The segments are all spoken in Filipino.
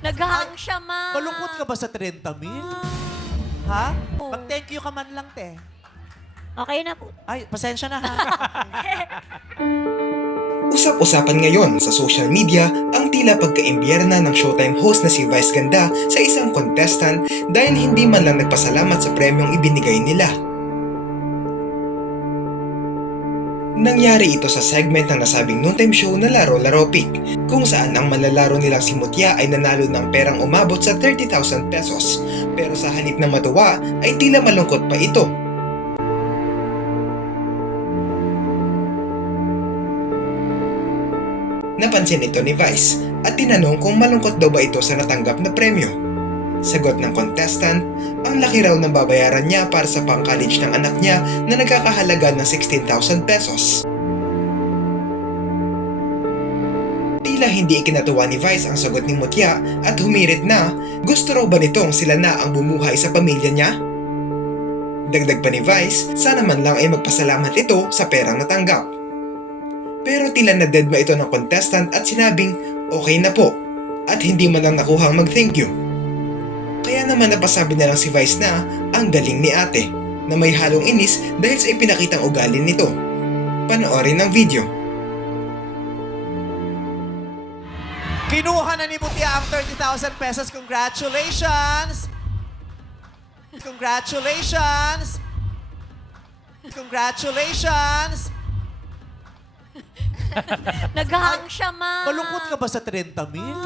Naghahang siya, ma. Malungkot ka ba sa 30 mil? Ha? Oo. Mag-thank you ka man lang, te. Okay na po. Ay, pasensya na, ha? Usap-usapan ngayon sa social media ang tila pagka-imbierna ng Showtime host na si Vice Ganda sa isang contestant dahil hindi man lang nagpasalamat sa premyong ibinigay nila. Nangyari ito sa segment ng nasabing noontime show na Laro Laro Pick, kung saan ang manlalaro nilang si Mutya ay nanalo ng perang umabot sa 30,000 pesos. Pero sa halip na matuwa ay tila malungkot pa ito. Napansin ito ni Vice at tinanong kung malungkot daw ba ito sa natanggap na premyo. Sagot ng contestant, ang laki raw ng babayaran niya para sa pang-college ng anak niya na nagkakahalaga ng 16,000 pesos. Tila hindi ikinatuwa ni Vice ang sagot ni Mutya at humirit na gusto raw ba nitong sila na ang bumuhay sa pamilya niya? Dagdag pa ni Vice, sana man lang ay magpasalamat ito sa perang natanggap. Pero tila na-deadma ito ng contestant at sinabing okay na po at hindi man lang nakuhang mag-thank you. Kaya naman napasabi na lang si Vice na ang galing ni ate na may halong inis dahil sa ipinakitang ugali nito. Panoorin ang video. Kinuha na ni Mutya ang 30,000 pesos. Congratulations! Congratulations! Congratulations! Naghahang siya, ma. Malungkot ka ba sa 30 mil?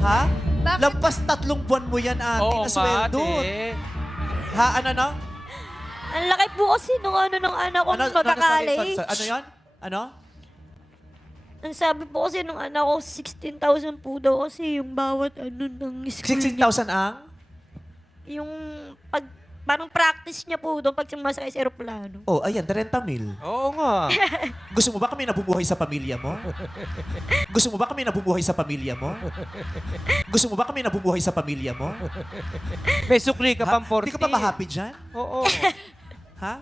Ha? Bakit? Lampas 3 buwan mo yan, ate, Oo na nga, sweldo. ate. Ha? Ano, no? Ang laki po kasi nung anak ko nung magka-college. Ano yan? Ano? Ang sabi po kasi nung anak ko, 16,000 po daw kasi yung bawat ng school niya. 16,000 ang? Yung parang practice niya po doon pag sumasakay sa aeroplano. Oh, ayan, 30 mil. Oo nga. Gusto mo ba kami nabubuhay sa pamilya mo? Gusto mo ba kami nabubuhay sa pamilya mo? Gusto mo ba kami nabubuhay sa pamilya mo? May sukli ka Ha? pang 40. Hindi ka pa ma-happy dyan? Oo. Ha?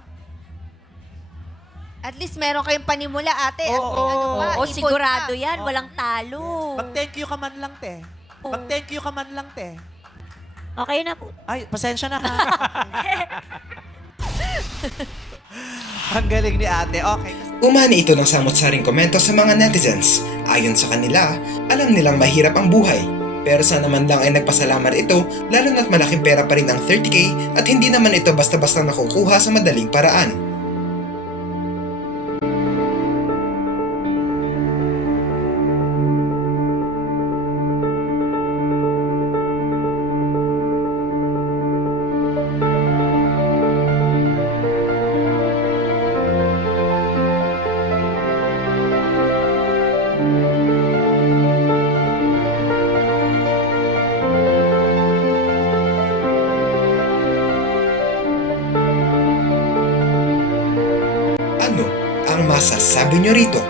At least meron kayong panimula, ate. At Oo. ano pa, O ipon sigurado pa. yan, walang talo. Mag-thank you ka man lang, te. Oo. Mag-thank you ka man lang, te. Okay na po. Ay, pasensya na, ha? Ang galing ni ate. Okay. Umani ito ng samot-saring komento sa mga netizens. Ayon sa kanila, alam nilang mahirap ang buhay. Pero sana man lang ay nagpasalamat ito, lalo na't malaking pera pa rin ang 30K at hindi naman ito basta-basta nakukuha sa madaling paraan. Ano ang masasabi nyo rito?